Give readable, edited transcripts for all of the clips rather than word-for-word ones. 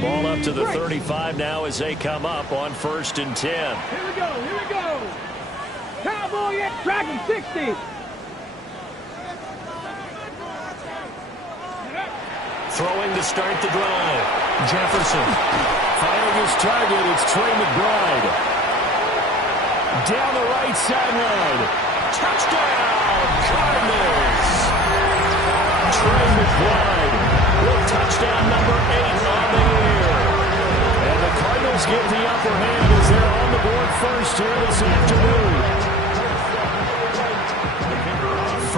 Ball up to the 35 now as they come up on 1st and 10. Here we go, here we go. Cowboy at Dragon 60. Throwing to start the drive. Jefferson firing his target. It's Trey McBride. Down the right sideline. Touchdown, Cardinals. Trey McBride with touchdown number 8 on the year. And the Cardinals get the upper hand as they're on the board first here this afternoon.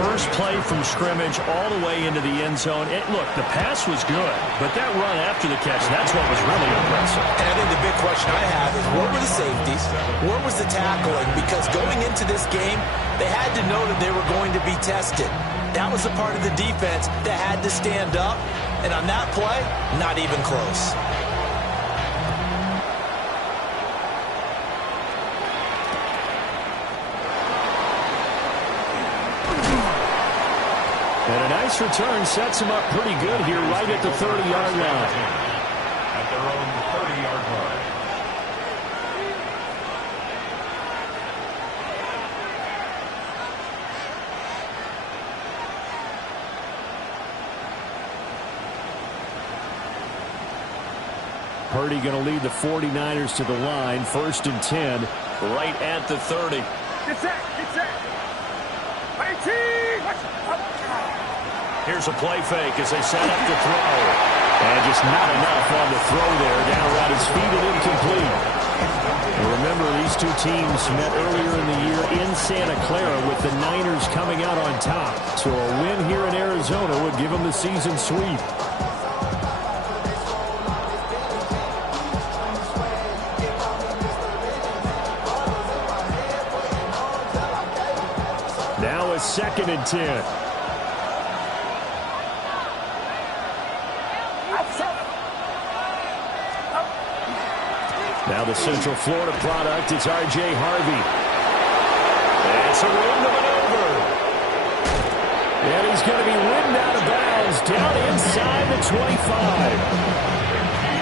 First play from scrimmage all the way into the end zone. Look, the pass was good, but that run after the catch, that's what was really impressive. And I think the big question I have is where were the safeties? Where was the tackling? Because going into this game, they had to know that they were going to be tested. That was the part of the defense that had to stand up. And on that play, not even close. And a nice return sets him up pretty good here right at the 30-yard line. At their own 30-yard line. Purdy going to lead the 49ers to the line. 1st and 10, right at the 30. Get set, get set. Here's a play fake as they set up to throw. And just not enough on the throw there. Down around his feet and incomplete. And remember, these two teams met earlier in the year in Santa Clara with the Niners coming out on top. So a win here in Arizona would give them the season sweep. Now a 2nd and 10. Now the Central Florida product, it's R.J. Harvey. It's a room to maneuver. And he's going to be ridden out of bounds down inside the 25.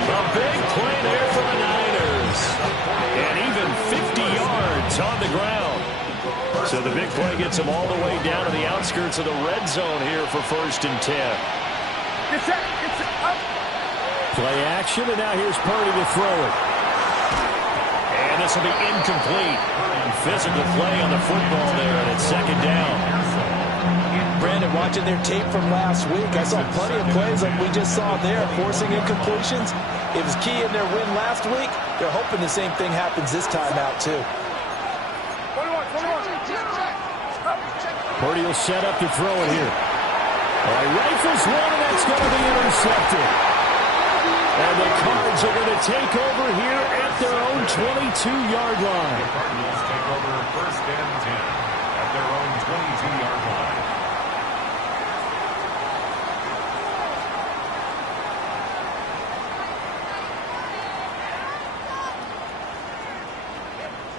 A big play there for the Niners. And even 50 yards on the ground. So the big play gets him all the way down to the outskirts of the red zone here for 1st and 10. Play action, and now here's Purdy to throw it. And this will be incomplete. Physical play on the football there, and it's 2nd down. Brandon, watching their tape from last week, I saw plenty of plays like we just saw there, forcing incompletions. It was key in their win last week. They're hoping the same thing happens this time out, too. Purdy will set up to throw it here. Rifles one, and that's going to be intercepted. And the Cards are going to take over here at their own 22-yard line. The Cardinals take over 1st and 10 at their own 22-yard line.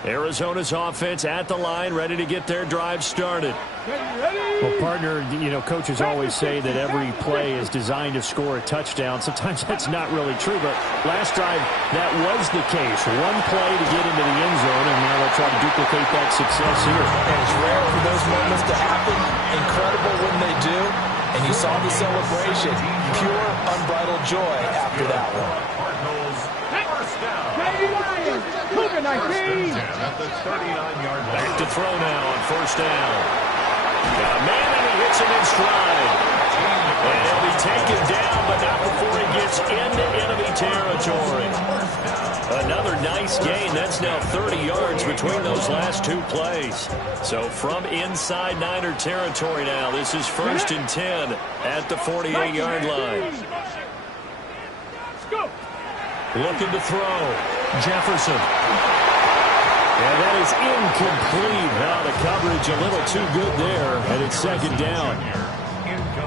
Arizona's offense at the line, ready to get their drive started. Well, partner, you know, coaches always say that every play is designed to score a touchdown. Sometimes that's not really true, but last drive, that was the case. One play to get into the end zone, and now they'll try to duplicate that success here. And it's rare for those moments to happen. Incredible when they do. And you saw the celebration. Pure, unbridled joy after that one. Cardinals, first down. Cougar 19. At the 39-yard line. Back to throw now on 1st down. Got a man, and he hits him in stride. And he'll be taken down, but not before he gets into enemy territory. Another nice gain. That's now 30 yards between those last two plays. So from inside Niner territory now, this is 1st and 10 at the 48-yard line. Looking to throw. Jefferson. And that is incomplete. Now the coverage a little too good there, and it's 2nd down.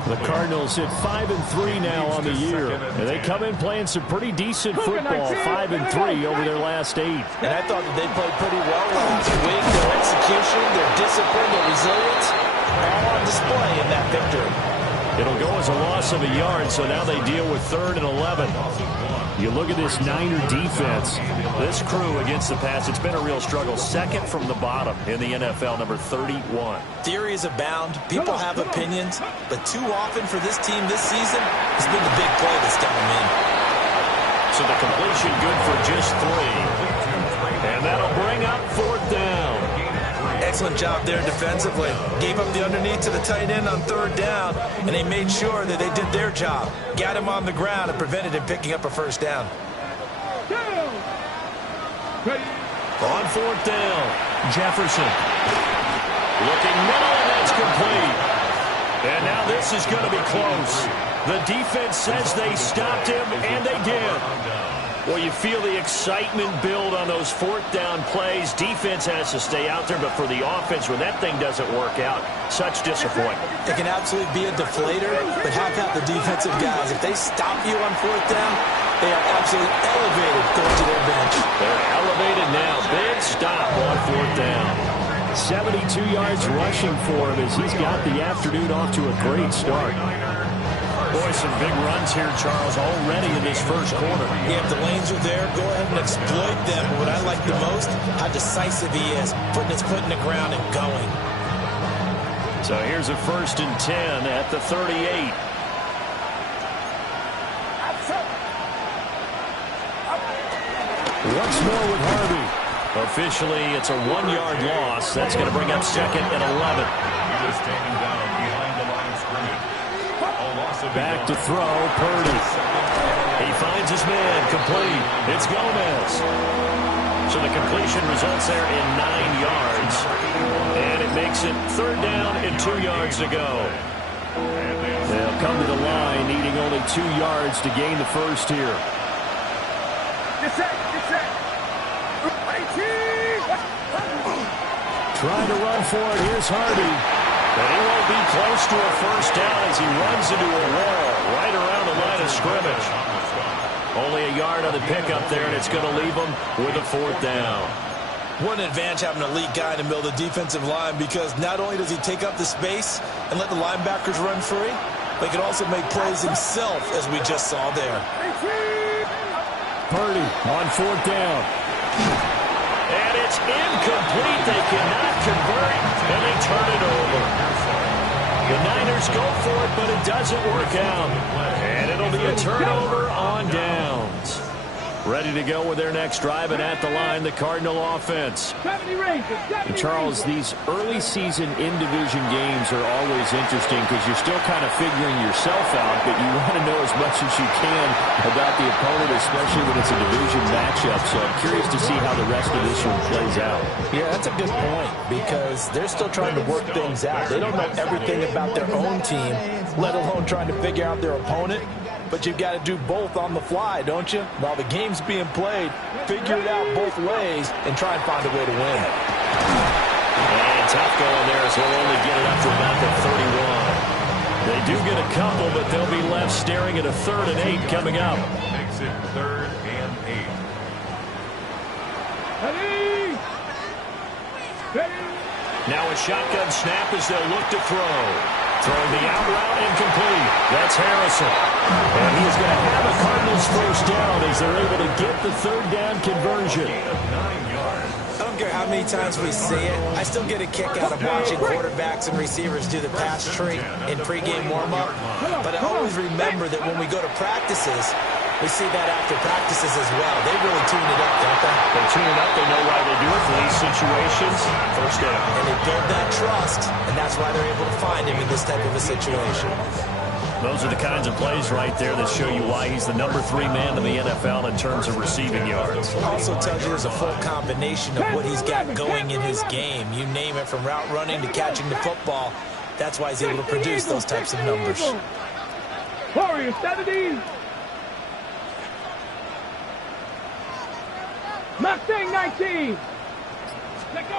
The Cardinals hit 5-3 now on the year, and they come in playing some pretty decent football, 5-3 over their last 8. And I thought that they played pretty well last week. Their execution, their discipline, their resilience, all on display in that victory. It'll go as a loss of a yard, so now they deal with 3rd and 11. You look at this Niner defense. This crew against the pass, it's been a real struggle. 2nd from the bottom in the NFL, number 31. Theories abound. People have opinions. But too often for this team this season has been the big play that's got them in. So the completion good for just 3. And that'll bring up 4th down. Excellent job there defensively. Gave up the underneath to the tight end on 3rd down, and they made sure that they did their job. Got him on the ground and prevented him picking up a 1st down. On 4th down, Jefferson. Looking middle, and that's complete. And now this is going to be close. The defense says they stopped him, and they did. Well, you feel the excitement build on those 4th down plays. Defense has to stay out there, but for the offense, when that thing doesn't work out, such disappointment. It can absolutely be a deflator, but how about the defensive guys? If they stop you on 4th down, they are absolutely elevated going to their bench. They're elevated now. Big stop on 4th down. 72 yards rushing for him as he's got the afternoon off to a great start. Boy, some big runs here, Charles, already in this first quarter. Yeah, if the lanes are there, go ahead and exploit them. What I like the most, how decisive he is, putting his foot in the ground and going. So here's a 1st and 10 at the 38. Once more with Harvey. Officially, it's a 1-yard loss. That's going to bring up 2nd and 11. He was taken down behind the line of scrimmage. Back to throw, Purdy. He finds his man, complete. It's Gomez. So the completion results there in 9 yards. And it makes it 3rd down and 2 yards to go. They'll come to the line, needing only 2 yards to gain the first here. Trying to run for it. Here's Hardy. But he won't be close to a 1st down as he runs into a wall right around the line of scrimmage. Only a yard on the pickup there, and it's going to leave him with a 4th down. What an advantage having an elite guy in the middle of the defensive line, because not only does he take up the space and let the linebackers run free, but he can also make plays himself, as we just saw there. Purdy on 4th down. And it's incomplete. They cannot convert, and they turn it over. The Niners go for it, but it doesn't work out. And it'll be a turnover on downs. Ready to go with their next drive, and at the line, the Cardinal offense. And Charles, these early season in-division games are always interesting because you're still kind of figuring yourself out, but you want to know as much as you can about the opponent, especially when it's a division matchup. So I'm curious to see how the rest of this one plays out. Yeah, that's a good point, because they're still trying to work things out. They don't know everything about their own team, let alone trying to figure out their opponent. But you've got to do both on the fly, don't you? While the game's being played, figure it out both ways and try and find a way to win. And tough going there as they'll only get it up to about the 31. They do get a couple, but they'll be left staring at a 3rd and 8 coming up. Makes it 3rd and 8. Now a shotgun snap as they'll look to throw. Throwing the out route incomplete. That's Harrison. And he is going to have a Cardinals 1st down as they're able to get the 3rd down conversion. I don't care how many times we see it. I still get a kick out of watching quarterbacks and receivers do the pass tree in pregame warm-up. But I always remember that when we go to practices, we see that after practices as well. They really tune it up, don't they? They tune it up. They know why they do it for these situations. 1st down. And they build that trust, and that's why they're able to find him in this type of a situation. Those are the kinds of plays right there that show you why he's the number 3 man in the NFL in terms of receiving yards. Also tells you there's a full combination of what he's got going in his game. You name it, from route running to catching the football. That's why he's able to produce those types of numbers. Warriors, 70. Mustang 19. Let go.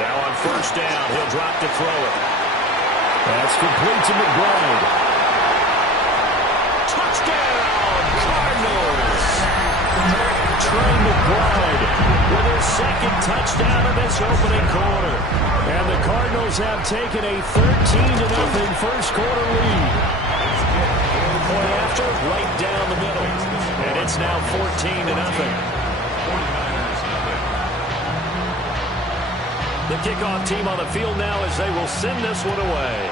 Now on 1st down, he'll drop to throw it. That's complete to McBride. Touchdown, Cardinals! Trey McBride with their second touchdown of this opening quarter. And the Cardinals have taken a 13-0 first quarter lead. Point after, right down the middle. And it's now 14-0. The kickoff team on the field now as they will send this one away.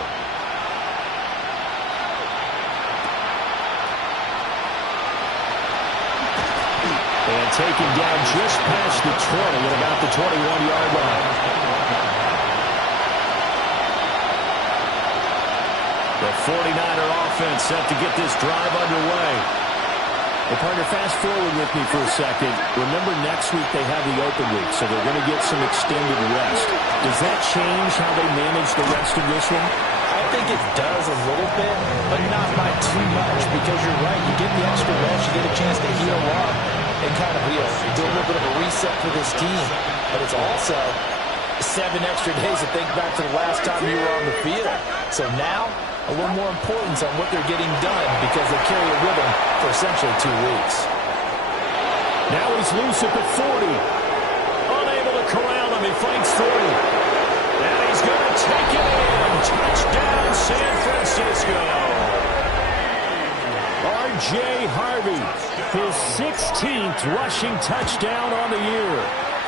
And taken down just past the 20 at about the 21-yard line. The 49er offense set to get this drive underway. Well, partner, fast forward with me for a second. Remember, next week they have the open week, so they're going to get some extended rest. Does that change how they manage the rest of this one? I think it does a little bit, but not by too much, because you're right. You get the extra rest, you get a chance to heal up and kind of do a little bit of a reset for this team. But it's also 7 extra days to think back to the last time you were on the field. So now, a little more importance on what they're getting done because they carry a rhythm for essentially 2 weeks. Now he's loose at the 40. Unable to corral him. He fights through. And he's going to take it in. Touchdown, San Francisco. R.J. Harvey, his 16th rushing touchdown on the year.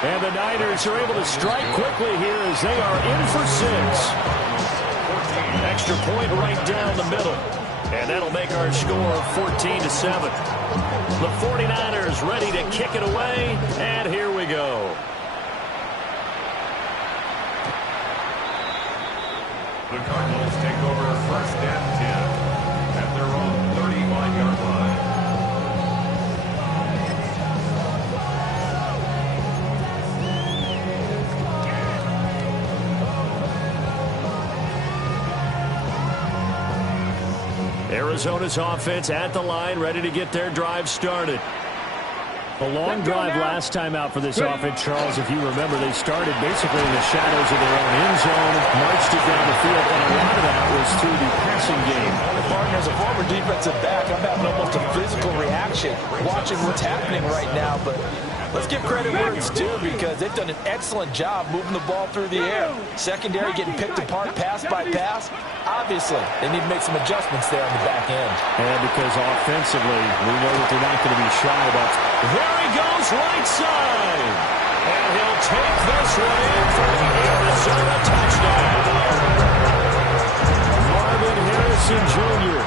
And the Niners are able to strike quickly here as they are in for 6. Extra point right down the middle. And that'll make our score 14-7. The 49ers ready to kick it away. And here we go. The Cardinals take over 1st and 10 at their own 35-yard line. Arizona's offense at the line, ready to get their drive started. A long drive last time out for this offense, Charles. If you remember, they started basically in the shadows of their own end zone, marched it down the field, and a lot of that was through the passing game. The partner, as a former defensive back, I'm having almost a physical reaction watching what's happening right now, but let's give credit where it's due because they've done an excellent job moving the ball through the air. Secondary getting picked apart pass by pass. Obviously, they need to make some adjustments there on the back end. And because offensively, we know that they're not going to be shy about. There he goes, right side. And he'll take this one in for the Arizona touchdown. Marvin Harrison Jr.,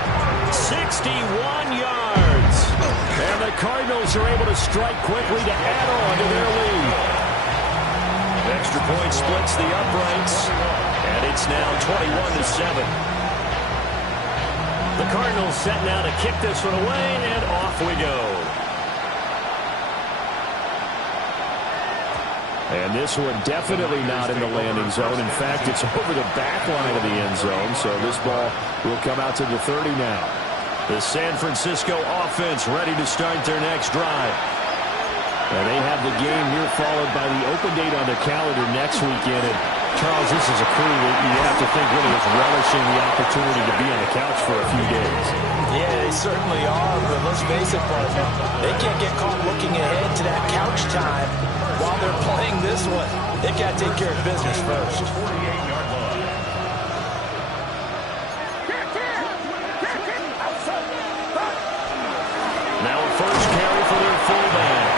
61 yards. And the Cardinals are able to strike quickly to add on to their lead. Extra point splits the uprights. And it's now 21-7. The Cardinals set now to kick this one away, and off we go. And this one definitely not in the landing zone. In fact, it's over the back line of the end zone, so this ball will come out to the 30 now. The San Francisco offense ready to start their next drive. And they have the game here followed by the open date on the calendar next weekend. And Charles, this is a crew that you have to think really is relishing the opportunity to be on the couch for a few days. Yeah, they certainly are, but let's face it, partner, they can't get caught looking ahead to that couch time while they're playing this one. They've got to take care of business first. 48-yard line. Now a first carry for their fullback.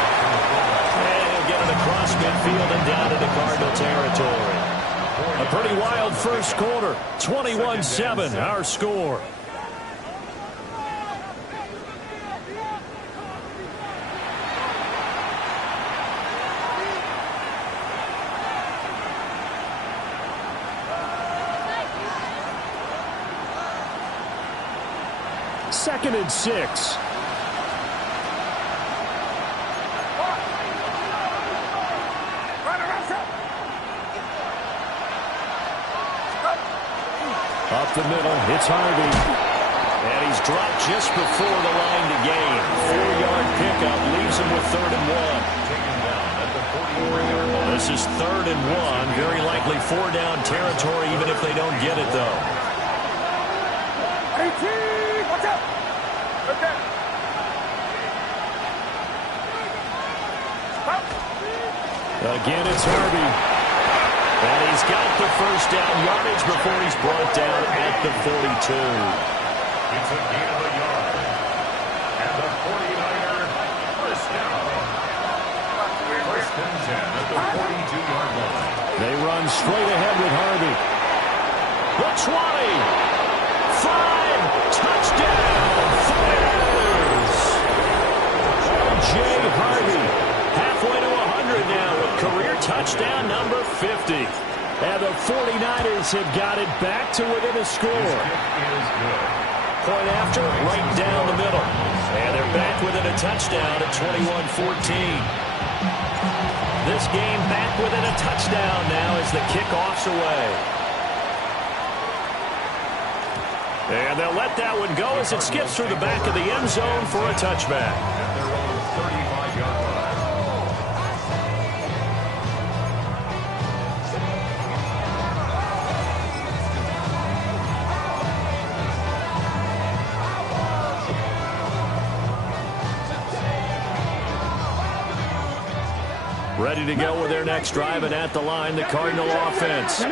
And he'll get it across midfield and down into Cardinal territory. A pretty wild first quarter. 21-7, our score. Second and 6. Up the middle, it's Harvey. And he's dropped just before the line to gain. 4-yard pickup leaves him with 3rd and 1. Taken down at the 43-yard line. This is 3rd and 1. Very likely 4-down territory, even if they don't get it, though. 18, watch out! Okay. Stop. Again, it's Harvey. And he's got the first down yardage before he's brought down at the 42. It's a gain of a yard. And the 49er first down. First and 10 at the 42-yard line. They run straight ahead with Harvey. The 20. 5. Touchdown. Fires. Jay Harvey. Halfway to 100 now with career touchdown number 50. And the 49ers have got it back to within a score. Point after, right down the middle. And they're back within a touchdown at 21-14. This game back within a touchdown now as the kickoff's away. And they'll let that one go as it skips through the back of the end zone for a touchback. At their own 35-yard line. Ready to go with their next drive, and at the line, the Cardinal offense.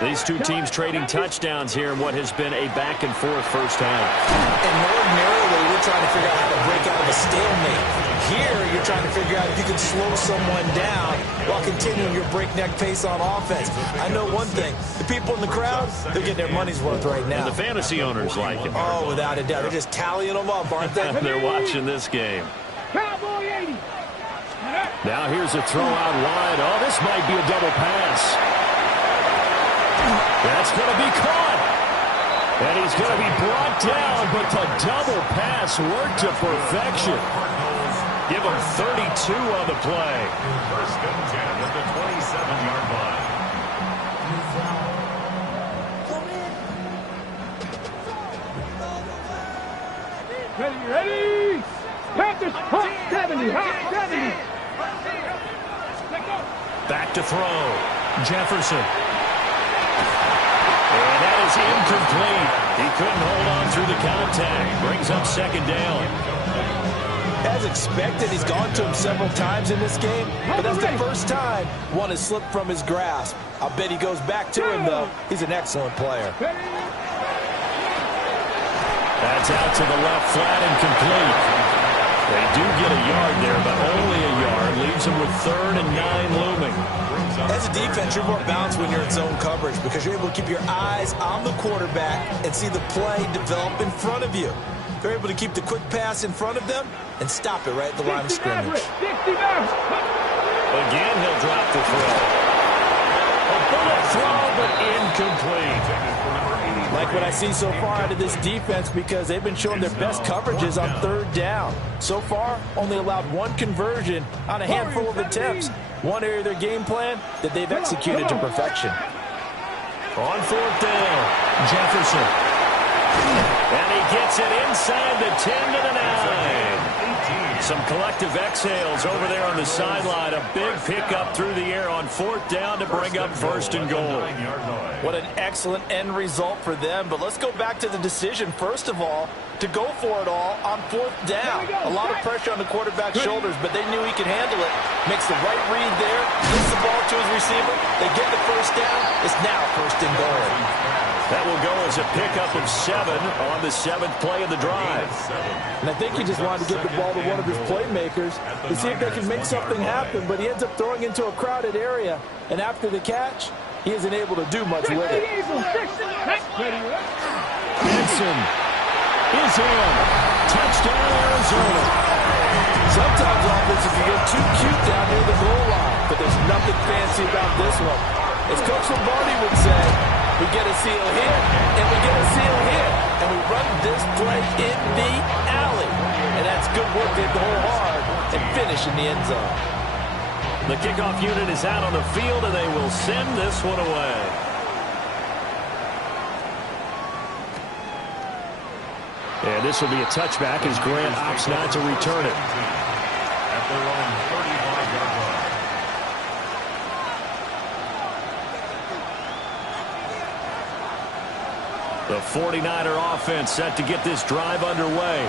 These two teams trading touchdowns here in what has been a back-and-forth first half. And ordinarily, we're trying to figure out how to break out of a stalemate. Here, you're trying to figure out if you can slow someone down while continuing your breakneck pace on offense. I know one thing. The people in the crowd, they're getting their money's worth right now. And the fantasy owners like it. Oh, without a doubt. They're just tallying them up, aren't they? They're watching this game. Cowboy 80. Now here's a throw out wide. Oh, this might be a double pass. That's going to be caught. And he's going to be brought down, but the double pass worked to perfection. Give him 32 on the play. First and 10 at the 27-yard line. Ready. Panthers, hot 70, hot 70. Back to throw. Jefferson. And that is incomplete. He couldn't hold on through the contact. Brings up second down. As expected, he's gone to him several times in this game, but that's the first time one has slipped from his grasp. I'll bet he goes back to him, though. He's an excellent player. That's out to the left, flat and complete. They do get a yard there, but only a yard. Leaves them with 3rd and 9 looming. As a defense, you're more balanced when you're in zone coverage because you're able to keep your eyes on the quarterback and see the play develop in front of you. They're able to keep the quick pass in front of them and stop it right at the line of scrimmage. Again, he'll drop the throw. A bullet throw, but incomplete. Like what I see so far out of this defense because they've been showing their best coverages on 3rd down. So far, only allowed 1 conversion on a handful of attempts. One area of their game plan that they've executed to perfection. On 4th down, Jefferson. And he gets it inside the 10 to the 9. Some collective exhales over there on the sideline. A big pickup through the air on 4th down to bring up 1st and goal. What an excellent end result for them. But let's go back to the decision, first of all, to go for it all on 4th down. A lot of pressure on the quarterback's shoulders, but they knew he could handle it. Makes the right read there, gets the ball to his receiver. They get the first down. It's now 1st and goal. That will go as a pickup of 7 on the 7th play of the drive. And I think he just wanted to get the ball to one of his playmakers to see if they can make something happen, but he ends up throwing into a crowded area. And after the catch, he isn't able to do much with it. Benson is in. Touchdown, Arizona. Sometimes offense, if you get too cute down near the goal line, but there's nothing fancy about this one. As Coach Lombardi would say, we get a seal here, and we get a seal here, and we run this play in the alley. And that's good work. They hit the hole hard and finish in the end zone. The kickoff unit is out on the field, and they will send this one away. And this will be a touchback as Grant opts not to return it. At their own 35-yard line. The 49er offense set to get this drive underway.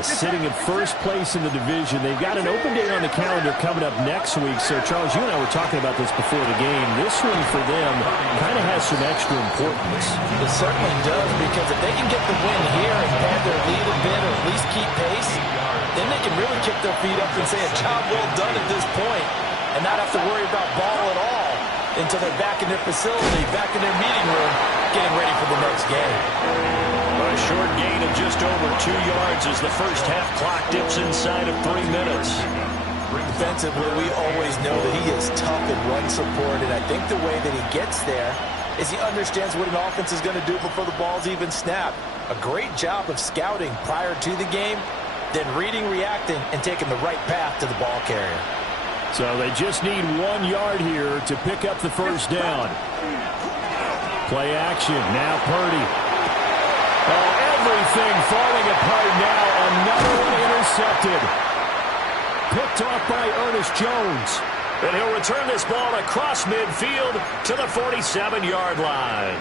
Sitting at first place in the division. They've got an open day on the calendar coming up next week. So, Charles, you and I were talking about this before the game. This one for them kind of has some extra importance. It certainly does, because if they can get the win here and pad their lead a bit or at least keep pace, then they can really kick their feet up and say a job well done at this point and not have to worry about ball at all until they're back in their facility, back in their meeting room, getting ready for the next game. A short gain of just over 2 yards as the first half clock dips inside of 3 minutes. Defensively, we always know that he is tough in run support, and I think the way that he gets there is he understands what an offense is going to do before the ball's even snapped. A great job of scouting prior to the game, then reading, reacting, and taking the right path to the ball carrier. So they just need 1 yard here to pick up the first down. Play action. Now Purdy. Oh, everything falling apart now. Another one intercepted. Picked off by Ernest Jones. And he'll return this ball across midfield to the 47-yard line.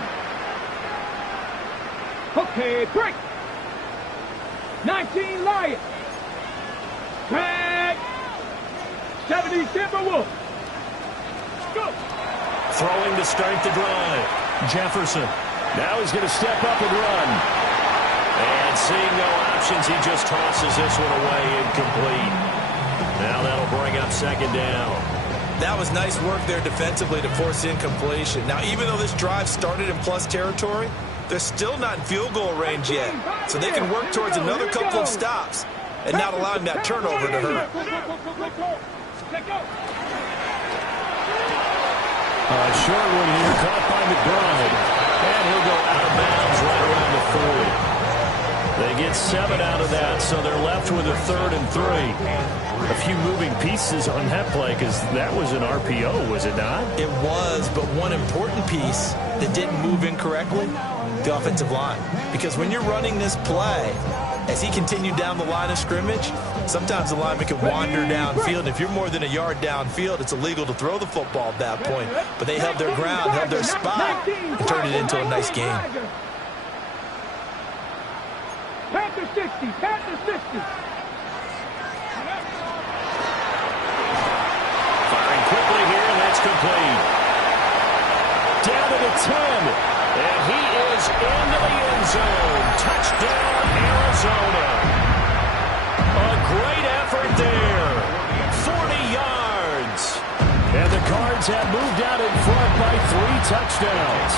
Okay, break. 19 Lions. Tag. 70 Timberwolves. Go. Throwing to start the drive. Jefferson. Now he's going to step up and run. And seeing no options, he just tosses this one away incomplete. Now that'll bring up second down. That was nice work there defensively to force incompletion. Now, even though this drive started in plus territory, they're still not in field goal range yet. So they can work towards another couple of stops and not allowing that turnover to hurt. Short one here, caught by McBride. And he'll go out of bounds right around the 40. They get 7 out of that, so they're left with a 3rd and 3. A few moving pieces on that play, because that was an RPO, was it not? It was, but one important piece that didn't move incorrectly, the offensive line. Because when you're running this play, as he continued down the line of scrimmage, sometimes the lineman can wander downfield. If you're more than a yard downfield, it's illegal to throw the football at that point. But they held their ground, held their spot, and turned it into a nice game. Panther 60, Panther 60. Firing quickly here, and that's complete. Down to the 10. And he is into the end zone. Touchdown, Arizona. A great effort there. 40 yards. And the Cards have moved out in front by 3 touchdowns.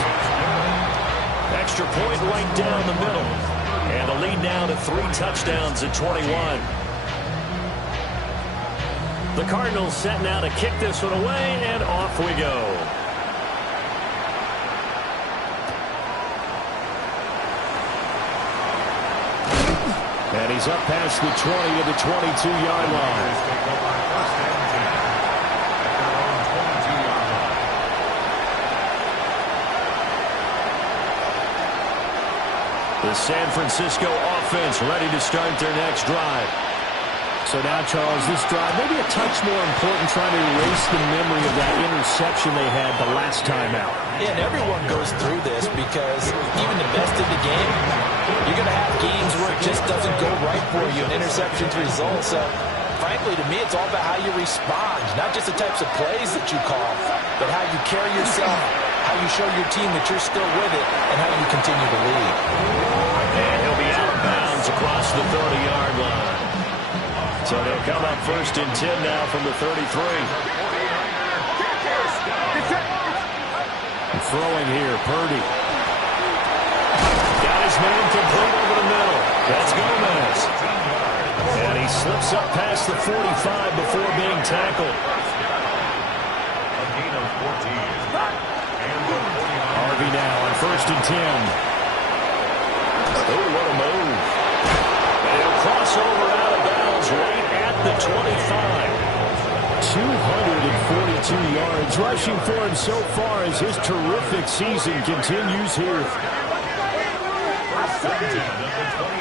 Extra point right down the middle. And a lead now to 3 touchdowns at 21. The Cardinals set now to kick this one away, and off we go. And he's up past the 20 to the 22-yard line. The San Francisco offense ready to start their next drive. So now, Charles, this drive maybe a touch more important, trying to erase the memory of that interception they had the last time out. Yeah, and everyone goes through this because even the best in the game, you're going to have games where it just doesn't go right for you, and interceptions result. So, frankly, to me, it's all about how you respond, not just the types of plays that you call, but how you carry yourself, how you show your team that you're still with it, and how you continue to lead. And he'll be out of bounds across the 30-yard line. So they'll come up 1st and 10 now from the 33. Throwing here, Purdy. Got his man complete over the middle. That's Gomez. And he slips up past the 45 before being tackled. Harvey now on 1st and 10. Oh, what a move. And he'll cross over out of bounds right at the 25. 242 yards rushing for him so far as his terrific season continues here.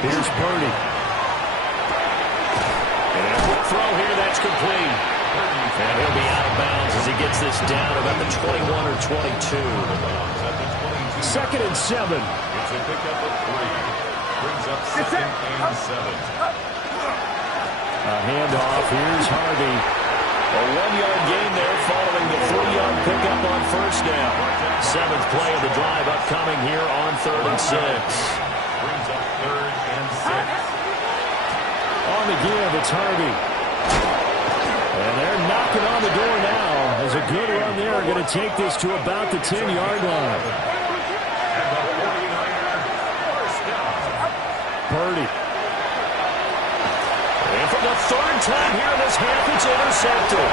Here's Purdy. And a quick throw here, that's complete. And he'll be out of bounds as he gets this down about the 21 or 22. 2nd and 7. It's a pickup of 3. Brings up 2nd and 7. A handoff. Here's Harvey. A 1-yard gain there following the 3-yard pickup on first down. 7th play of the drive upcoming here on 3rd and 6. Brings up 3rd and 6. On the give, it's Harvey. And they're knocking on the door now. As a good run there, going to take this to about the 10-yard line. And the 49er first down. Purdy. And for the 3rd time here in this half, it's intercepted.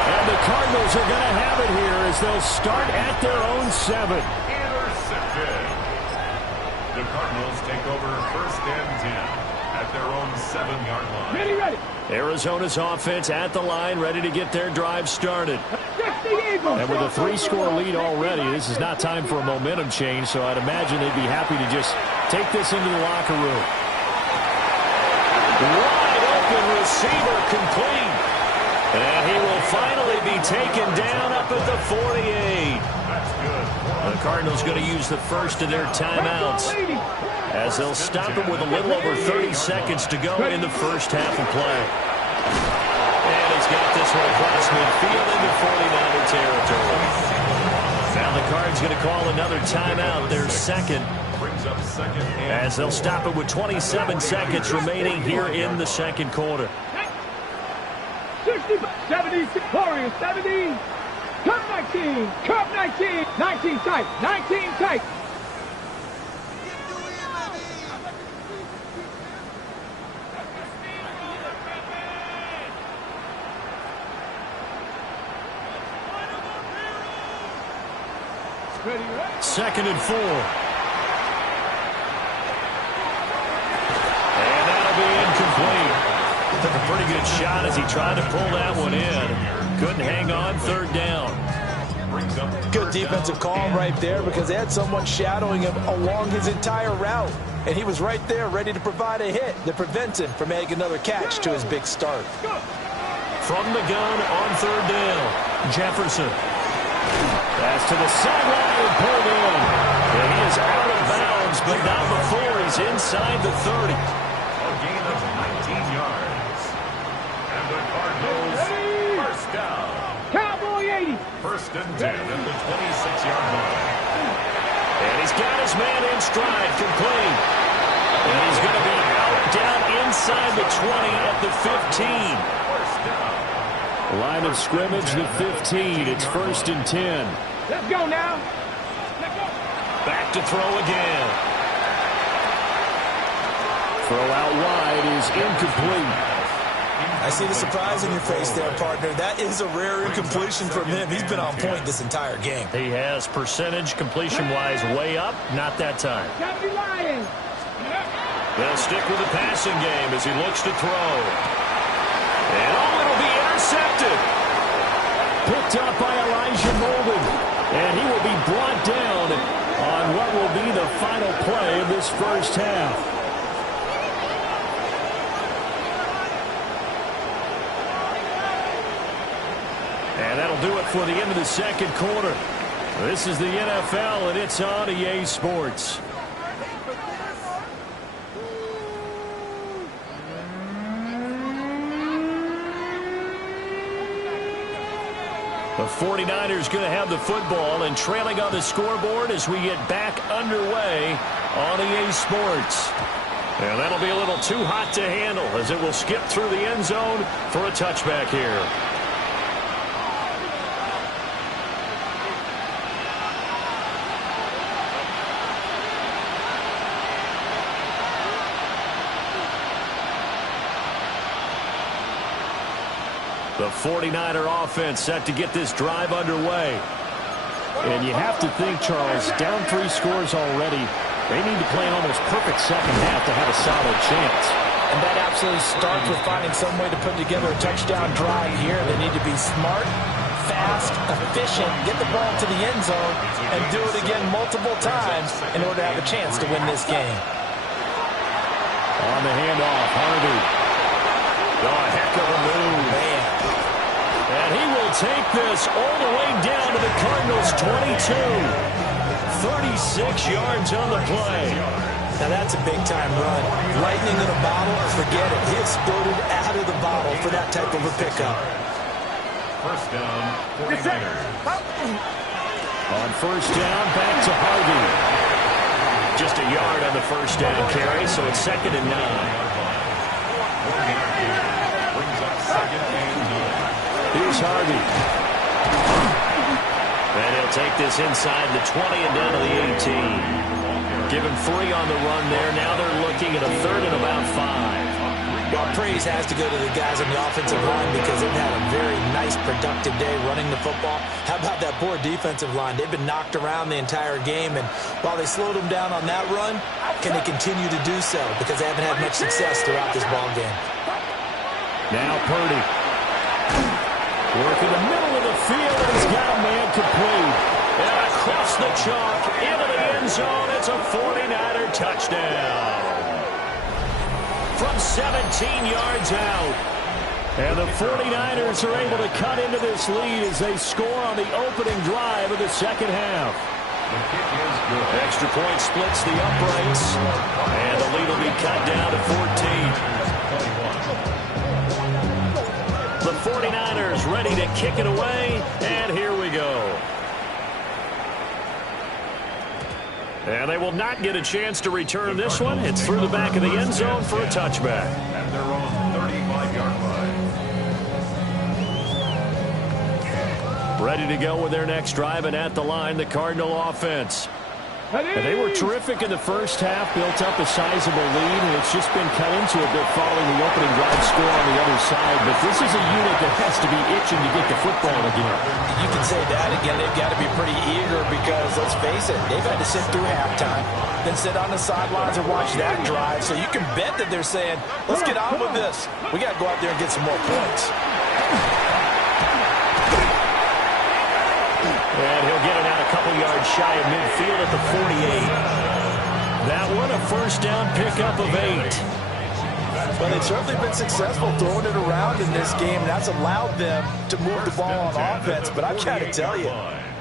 And the Cardinals are going to have it here as they'll start at their own 7. Intercepted. The Cardinals take over 1st and 10 at their own 7-yard line. Ready. Arizona's offense at the line, ready to get their drive started. And with a 3-score lead already, this is not time for a momentum change, so I'd imagine they'd be happy to just take this into the locker room. Wide open receiver complete. And he will finally be taken down up at the 48. That's good. The Cardinals going to use the first of their timeouts as they'll stop it with a little over 30 seconds to go in the first half of play. And he's got this one across midfield into 49er territory. Now the Cards going to call another timeout, their second, Brings up 2nd and as they'll stop it with 27 seconds remaining here in the second quarter. 60, 70, Warriors, 70. Cup 19, Cup 19. 19 tight, 19 tight. Ready, right? 2nd and 4. And that'll be incomplete. Took a pretty good shot as he tried to pull that one in. Couldn't hang on, 3rd down. brings up Good defensive call right there because they had someone shadowing him along his entire route. And he was right there ready to provide a hit that prevents him from adding another catch to his big start. From the gun on 3rd down, Jefferson. Pass to the sideline and pulled in. And he is out of bounds, but not before he's inside the 30. a gain of 19 yards. And the Cardinals first down. Cowboy 80. 1st and 10 at the 26-yard line. And he's got his man in stride, complete. And he's going to be out down inside the 20 at the 15. First down. Line of scrimmage, the 15. It's 1st and 10. Let's go now. Let's go. Back to throw again. Throw out wide is incomplete. I see the surprise in your face there, partner. That is a rare incompletion from him. He's been on point this entire game. He has percentage completion-wise way up, not that time. 70 Lions. They'll stick with the passing game as he looks to throw. And it'll be intercepted. Picked up by Elijah Molden. And he will be brought down on what will be the final play of this first half. And that'll do it for the end of the second quarter. This is the NFL, and it's on EA Sports. The 49ers going to have the football and trailing on the scoreboard as we get back underway on EA Sports. And that'll be a little too hot to handle as it will skip through the end zone for a touchback here. The 49er offense set to get this drive underway. And you have to think, Charles, down 3 scores already. They need to play an almost perfect second half to have a solid chance. And that absolutely starts with finding some way to put together a touchdown drive here. They need to be smart, fast, efficient, get the ball to the end zone, and do it again multiple times in order to have a chance to win this game. On the handoff, Harvey. Oh, a heck of a move. Man. And he will take this all the way down to the Cardinals' 22. 36 yards on the play. Now that's a big-time run. Lightning in a bottle, forget it. He exploded out of the bottle for that type of a pickup. First down, 49ers. On first down, back to Harvey. Just a yard on the first down carry, so it's 2nd and 9. Brings up 2nd and 9. Here's Harvey. And he'll take this inside the 20 and down to the 18. Give him 3 on the run there. Now they're looking at a 3rd and about 5. Well, praise has to go to the guys on the offensive line because they've had a very nice, productive day running the football. How about that poor defensive line? They've been knocked around the entire game, and while they slowed them down on that run, can they continue to do so? Because they haven't had much success throughout this ball game. Now Purdy. Work in the middle of the field, and he's got a man complete. And across the chalk, into the end zone, it's a 49er touchdown. From 17 yards out. And the 49ers are able to cut into this lead as they score on the opening drive of the second half. The kick is good. Extra point splits the uprights. And the lead will be cut down to 14. The 49ers ready to kick it away. And here we go. And they will not get a chance to return this one. It's through the back of the end zone for a touchback. At their own 35-yard line. Ready to go with their next drive, and at the line, the Cardinal offense. And they were terrific in the first half, built up a sizable lead, and it's just been cut into a bit following the opening drive score on the other side. But this is a unit that has to be itching to get the football again. You can say that again. They've got to be pretty eager because, let's face it, they've had to sit through halftime, then sit on the sidelines and watch that drive. So you can bet that they're saying, let's get on with this. We got to go out there and get some more points. And he'll get it out a couple yards shy of midfield at the 48. That one a first down pickup of 8. Well, they've certainly been successful throwing it around in this game. That's allowed them to move the ball on offense. But I've got to tell you,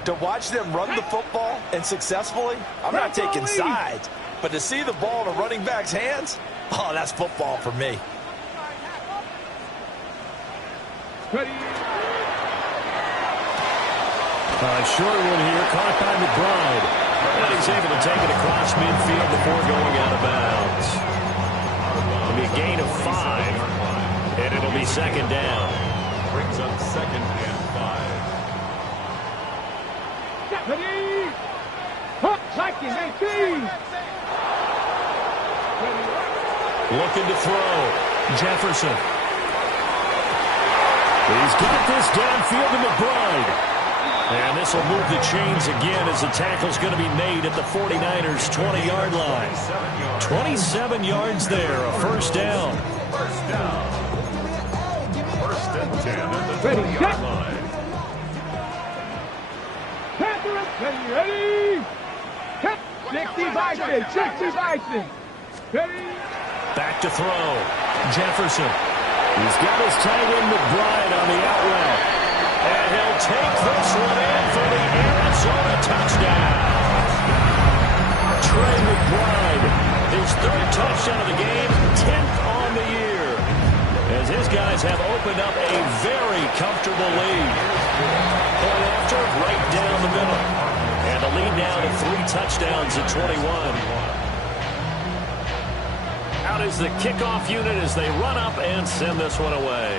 to watch them run the football and successfully, I'm not taking sides. But to see the ball in a running back's hands, oh, that's football for me. Ready. Short one here, caught by McBride. And he's able to take it across midfield before going out of bounds. It'll be a gain of 5, and it'll be 2nd down. Brings up 2nd and 5. Ready. Hot, Vikings, 18. Looking to throw. Jefferson. He's got this downfield to McBride. And this will move the chains again as the tackle's going to be made at the 49ers' 20-yard line. 27 yards there, a first down. First down. 1st and 10 at the Ready, 20-yard line. Ready. 60 Bison, 60 Bison. Ready. Back to throw. Jefferson. He's got his tight end McBride on the out route. And he'll take this one in for the Arizona touchdown. Trey McBride, his 3rd touchdown of the game, 10th on the year. As his guys have opened up a very comfortable lead. Point after, right down the middle. And the lead now to 3 touchdowns at 21. Out is the kickoff unit as they run up and send this one away.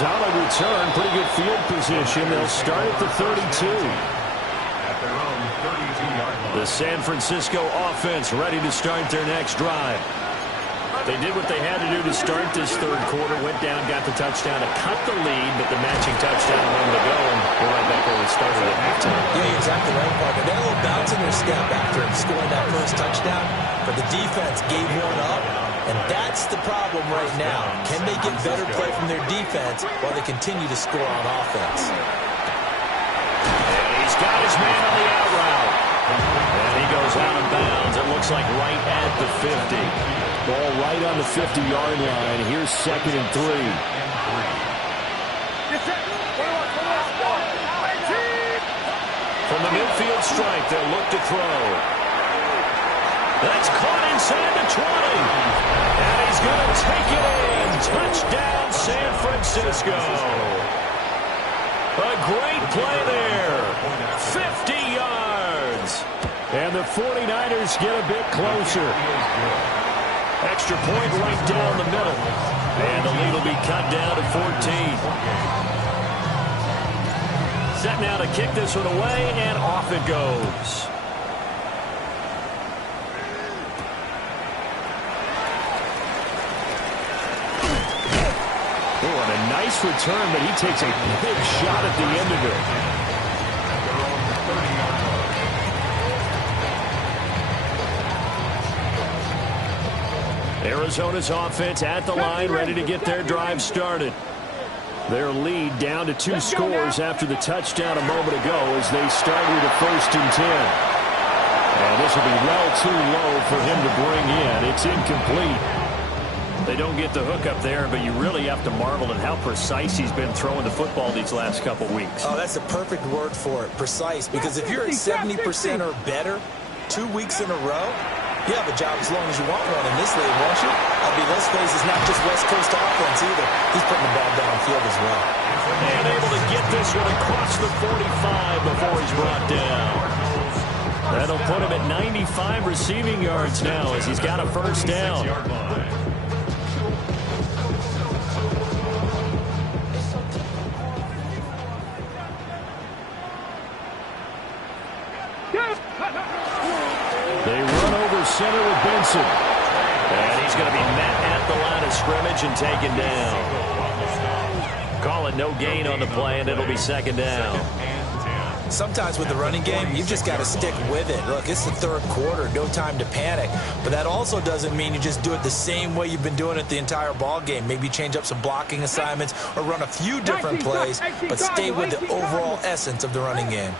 Solid return, pretty good field position. They'll start at the 32. At their own 32-yard line. The San Francisco offense ready to start their next drive. They did what they had to do to start this 3rd quarter. Went down, got the touchdown to cut the lead, but the matching touchdown allowed to go, and we're right back where we started at halftime. Yeah, you're exactly right, Parker. They had a little bounce in their step after scoring that first touchdown, but the defense gave one up. And that's the problem right now. Can they get better play from their defense while they continue to score on offense? And he's got his man on the out route. And he goes out of bounds. It looks like right at the 50. Ball right on the 50-yard line. Here's 2nd and 3. From the midfield stripe, they'll look to throw. That's caught inside the 20. And he's going to take it in. Touchdown, San Francisco. A great play there. 50 yards. And the 49ers get a bit closer. Extra point right down the middle. And the lead will be cut down to 14. Set now to kick this one away, and off it goes. Oh, and a nice return, but he takes a big shot at the end of it. Arizona's offense at the line, ready to get their drive started. Their lead down to 2 scores after the touchdown a moment ago as they start with a 1st and 10. And this will be well too low for him to bring in. It's incomplete. They don't get the hook up there, but you really have to marvel at how precise he's been throwing the football these last couple weeks. Oh, that's the perfect word for it, precise. Because if you're at 70% or better 2 weeks in a row, you have a job as long as you want one in this league, won't you? I mean, let's face it, it's not just West Coast offense either. He's putting the ball downfield as well. And able to get this one across the 45 before he's brought down. That'll put him at 95 receiving yards now as he's got a 1st down. They run over center with Benson. And he's going to be met at the line of scrimmage and taken down. Call it no gain on the play, and it'll be 2nd down. Sometimes with the running game, you've just got to stick with it. Look, it's the 3rd quarter, no time to panic. But that also doesn't mean you just do it the same way you've been doing it the entire ball game. Maybe change up some blocking assignments or run a few different plays, but stay with the overall essence of the running game.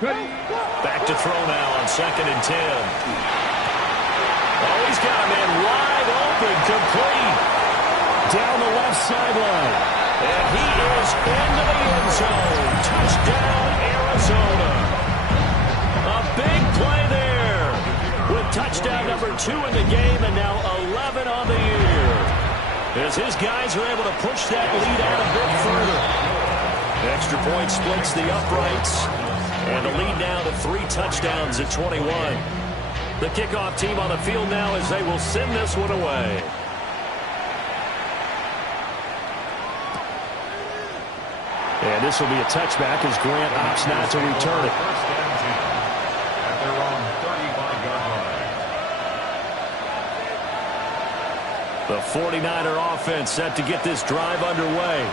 Back to throw now on 2nd and 10. Oh, he's got a man wide open, complete. Down the left sideline. And he is into the end zone. Touchdown, Arizona. A big play there. With touchdown number 2 in the game and now 11 on the year. As his guys are able to push that lead out a bit further. Extra point splits the uprights. And the lead now to 3 touchdowns at 21. The kickoff team on the field now as they will send this one away. And this will be a touchback as Grant opts not to return it. First and 10 at their own 35-yard line. The 49er offense set to get this drive underway.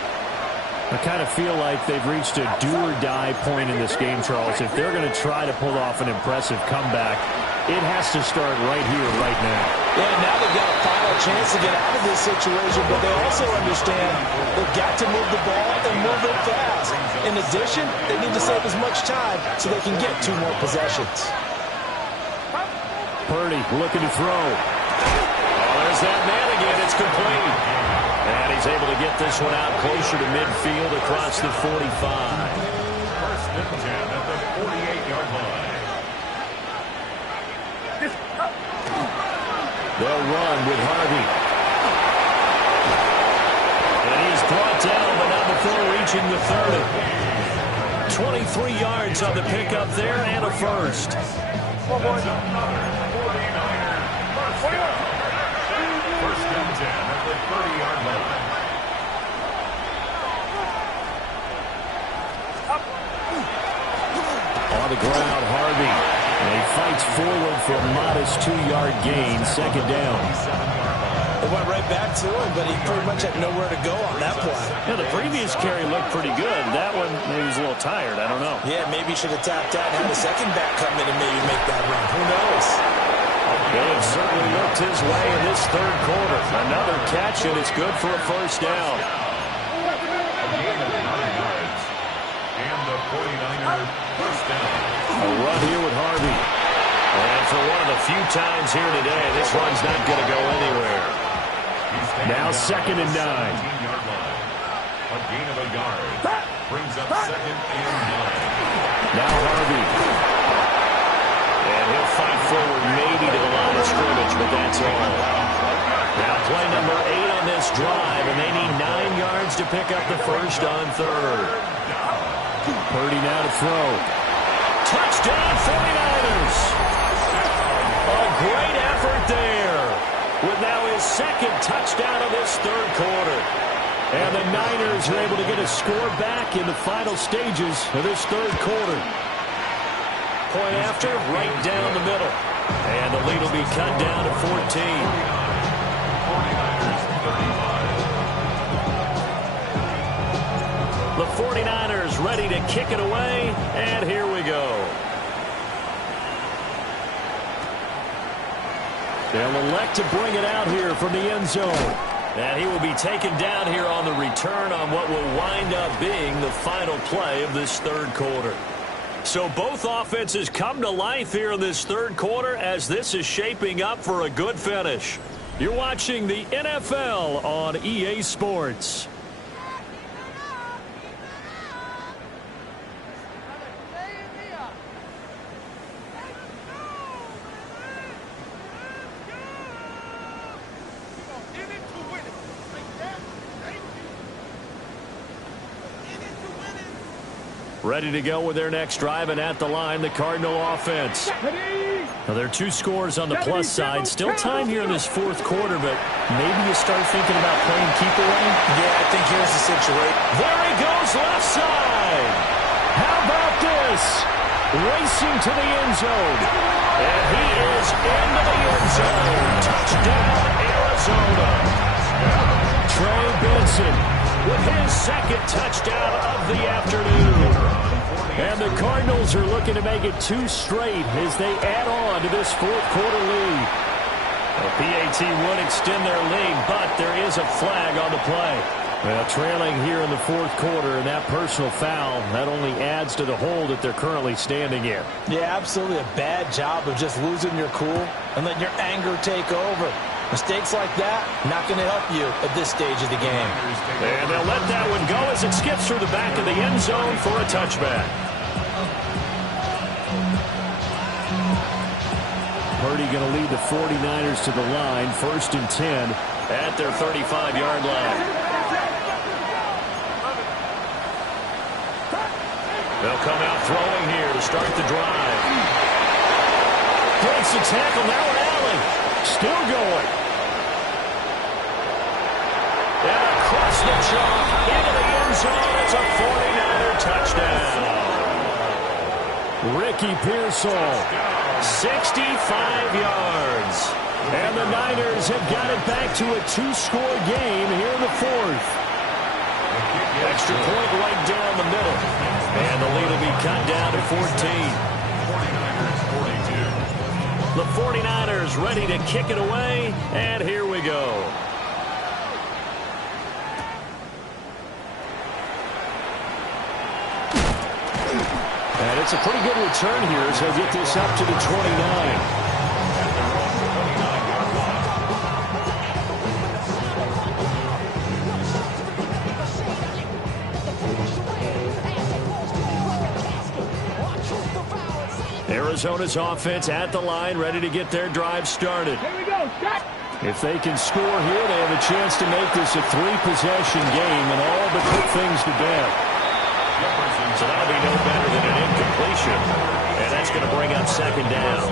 I kind of feel like they've reached a do-or-die point in this game, Charles. If they're going to try to pull off an impressive comeback, it has to start right here, right now. Yeah, now they've got a final chance to get out of this situation, but they also understand they've got to move the ball and move it fast. In addition, they need to save as much time so they can get 2 more possessions. Purdy looking to throw. Oh, there's that man again. It's complete. And he's able to get this one out closer to midfield across the 45. First and 10 at the 48-yard line. They'll run with Harvey. And he is brought down, but not before reaching the 30. 23 yards on the pickup there and a 1st. That's another 49er first down. First and 10 at the 30-yard line. On the ground, Harvey. And he fights forward for a modest 2-yard gain, 2nd down. It went right back to him, but he pretty much had nowhere to go on that play. Yeah, the previous carry looked pretty good. That one, maybe he was a little tired. I don't know. Yeah, maybe he should have tapped out and had a second back come in and maybe make that run. Who knows? Well, it certainly looked his way in this 3rd quarter. Another catch, and it's good for a 1st down. A gain of 9 yards. And the 49er first down. A run here with Harvey. And for one of the few times here today, this run's not going to go anywhere. Now 2nd and 9. A gain of a yard. Brings up 2nd and 9. Now Harvey. And he'll fight forward maybe to the line of scrimmage, but that's all. Now play number 8 on this drive, and they need 9 yards to pick up the first on 3rd. Purdy now to throw. Touchdown 49ers! A great effort there with now his 2nd touchdown of this 3rd quarter. And the Niners are able to get a score back in the final stages of this 3rd quarter. Point after, right down the middle. And the lead will be cut down to 14. 49ers 39. The 49ers ready to kick it away, and here we go. They'll elect to bring it out here from the end zone. And he will be taken down here on the return on what will wind up being the final play of this 3rd quarter. So both offenses come to life here in this 3rd quarter as this is shaping up for a good finish. You're watching the NFL on EA Sports. Ready to go with their next drive, and at the line, the Cardinal offense. Now, there are 2 scores on the plus side. Still time here in this 4th quarter, but maybe you start thinking about playing keep away. Yeah, I think here's the situation. There he goes, left side. How about this? Racing to the end zone. And he is into the end zone. Touchdown, Arizona. Trey Benson with his 2nd touchdown of the afternoon. And the Cardinals are looking to make it 2 straight as they add on to this 4th quarter lead. The PAT would extend their lead, but there is a flag on the play. Well, trailing here in the 4th quarter, and that personal foul, that only adds to the hole that they're currently standing in. Yeah, absolutely a bad job of just losing your cool and letting your anger take over. Mistakes like that, not going to help you at this stage of the game. And they'll let that one go as it skips through the back of the end zone for a touchback. Purdy going to lead the 49ers to the line, 1st and 10 at their 35-yard line. They'll come out throwing here to start the drive. Breaks the tackle, now Allen. Still going. And across the chalk into the end zone. It's a 49er touchdown. Ricky Pearsall, 65 yards. And the Niners have got it back to a 2-score game here in the 4th. Extra point right down the middle. And the lead will be cut down to 14. The 49ers ready to kick it away, and here we go. And it's a pretty good return here as they'll get this up to the 29. Arizona's offense at the line, ready to get their drive started. Here we go, shot. If they can score here, they have a chance to make this a 3-possession game and all but put things to bed. So that'll be no better than an incompletion, and that's going to bring up 2nd down.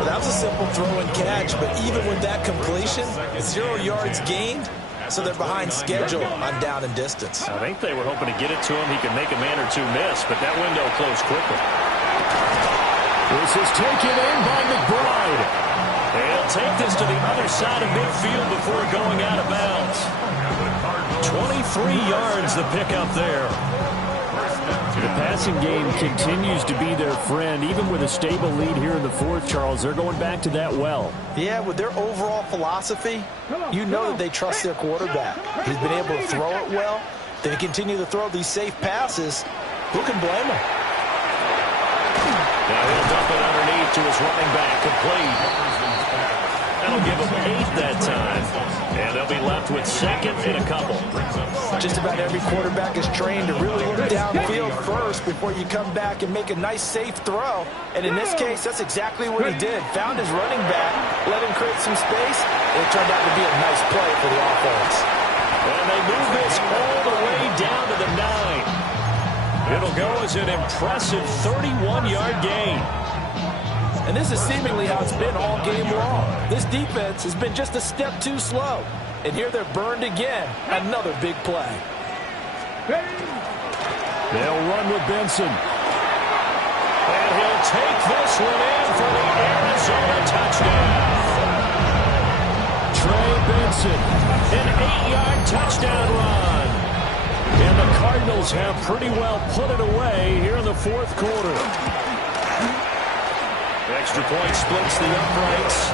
Well, that was a simple throw and catch, but even with that completion, 0 yards gained, so they're behind schedule on down and distance. I think they were hoping to get it to him. He could make a man or 2 miss, but that window closed quickly. This is taken in by McBride. They'll take this to the other side of midfield before going out of bounds. 23 yards the pickup there. The passing game continues to be their friend. Even with a stable lead here in the 4th, Charles, they're going back to that well. Yeah, with their overall philosophy, you know that they trust their quarterback. He's been able to throw it well. They continue to throw these safe passes. Who can blame them? Now he'll dump it underneath to his running back, complete. That'll give him 8 that time. And And they'll be left with second and a couple. Just about every quarterback is trained to really look downfield first before you come back and make a nice, safe throw. And in this case, that's exactly what he did. Found his running back, let him create some space, and it turned out to be a nice play for the offense. And they move this all the way down to the 9. It'll go as an impressive 31-yard gain. And this is seemingly how it's been all game long. This defense has been just a step too slow. And here they're burned again. Another big play. They'll run with Benson. And he'll take this one in for the Arizona touchdown. Trey Benson, an 8-yard touchdown run. And the Cardinals have pretty well put it away here in the fourth quarter. Extra point splits the uprights.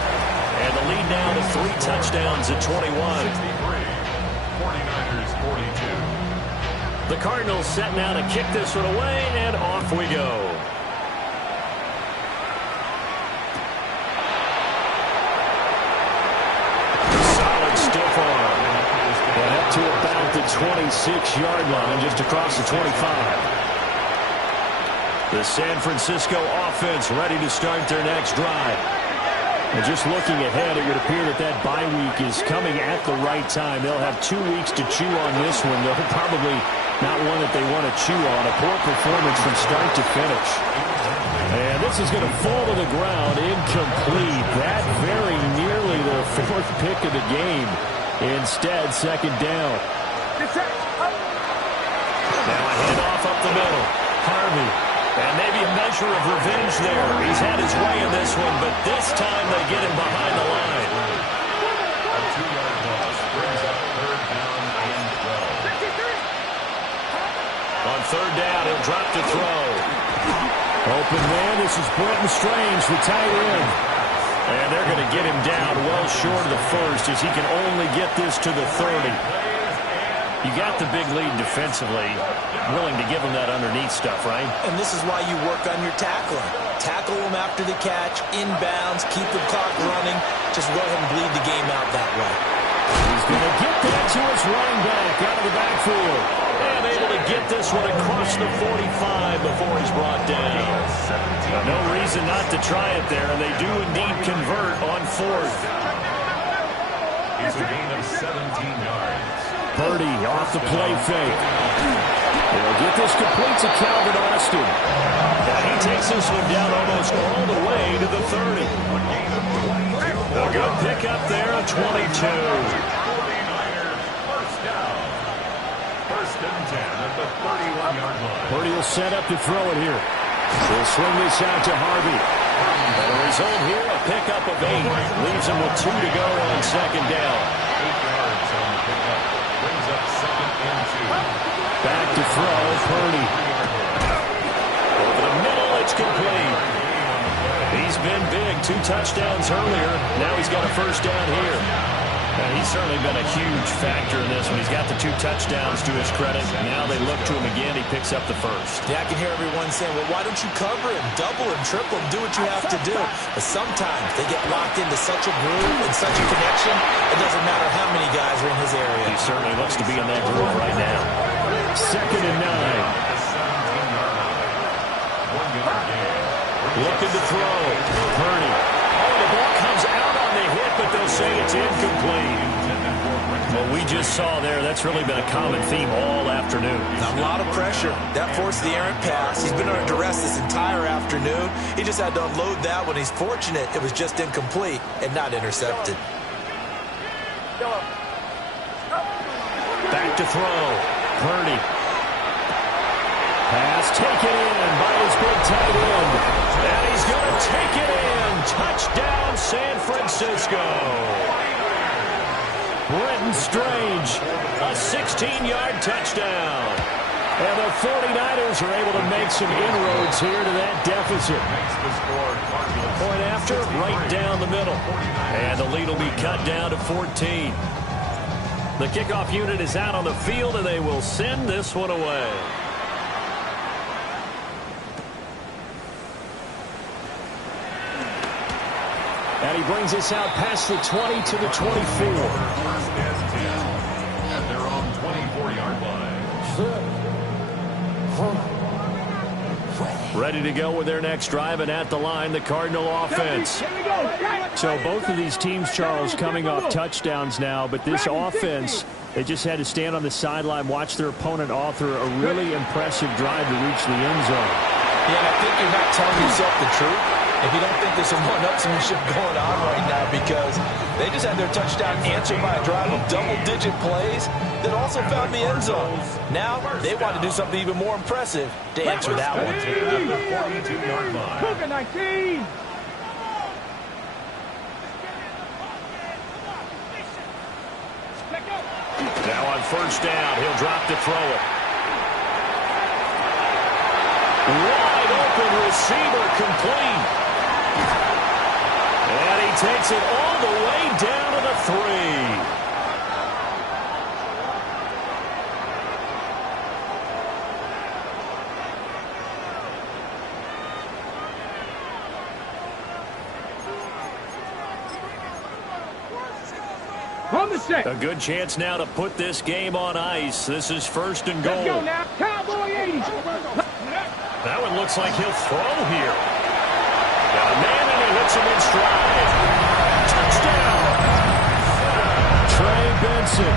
And the lead now to 3 touchdowns at 21. 49ers 42. The Cardinals set now to kick this one away, and off we go. Solid stiff arm. And up to about the 26-yard line, just across the 25. The San Francisco offense ready to start their next drive. And just looking ahead, it would appear that that bye week is coming at the right time. They'll have 2 weeks to chew on this one, though probably not one that they want to chew on. A poor performance from start to finish. And this is going to fall to the ground incomplete. That very nearly the 4th pick of the game. Instead, second down. Now a handoff up the middle. Harvey. And maybe a measure of revenge there. He's had his way in this one, but this time they get him behind the line. A 2-yard loss brings up third down and 12. On third down, he'll drop to throw. Open man, this is Brenton Strange, the tight end. And they're going to get him down well short of the first as he can only get this to the 30. You got the big lead defensively, willing to give them that underneath stuff, right? And this is why you work on your tackling. Tackle them after the catch, inbounds, keep the clock running. Just go ahead and bleed the game out that way. He's going to get that to his running back out of the backfield. And able to get this one across the 45 before he's brought down. No reason not to try it there, and they do indeed convert on 4th. It's a gain of 17 yards. Purdy off the play fake. They'll get this complete to Calvin Austin. And he takes this one down almost all the way to the 30. A good pickup there at 22. 49ers first down. First and 10 at the 31-yard line. Purdy will set up to throw it here. He'll swing this out to Harvey. And the result here, a pickup of 8. Leaves him with 2 to go on second down. 8 yards on the pickup. Brings up second and 2. Back to throw, Purdy. Over the middle, it's complete. He's been big, 2 touchdowns earlier. Now he's got a first down here. And he's certainly been a huge factor in this one. He's got the 2 touchdowns to his credit. Now they look to him again. He picks up the first. Yeah, I can hear everyone saying, well, why don't you cover him, double him, triple him, do what you have to do. But sometimes they get locked into such a groove and such a connection, it doesn't matter how many guys are in his area. He certainly looks to be in that groove right now. Second and 9. 1-yard gain. Looking to throw. Purdy. Oh, the ball comes out on the hit, but they'll say it's incomplete. Well, we just saw there, that's really been a common theme all afternoon. A lot of pressure. That forced the errant pass. He's been under duress this entire afternoon. He just had to unload that one. He's fortunate it was just incomplete and not intercepted. Back to throw. Purdy. Pass taken in by his big tight end. And he's going to take it in. Touchdown, San Francisco. Brenton Strange, a 16-yard touchdown. And the 49ers are able to make some inroads here to that deficit. Point after, right down the middle. And the lead will be cut down to 14. The kickoff unit is out on the field, and they will send this one away. And he brings us out past the 20 to the 24. First and 10 at their own 24-yard line. Ready to go with their next drive, and at the line, the Cardinal offense. So both of these teams, Charles, coming off touchdowns now, but this offense, they just had to stand on the sideline, watch their opponent author a really impressive drive to reach the end zone. Yeah, and I think you're not telling yourself the truth if you don't think there's some one-upsmanship going on right now, because they just had their touchdown answered by a drive of double-digit plays that also found the end zone. Now they want to do something even more impressive to answer that one. At the 42-yard line. Cougar 19. Now on first down, he'll drop to throw it. Wide open receiver, complete. And he takes it all the way down to the 3. On the set. A good chance now to put this game on ice. This is first and goal. Let's go now. Cowboy 80. That one looks like he'll throw here. Got a man and he hits him in stride. Touchdown! Trey Benson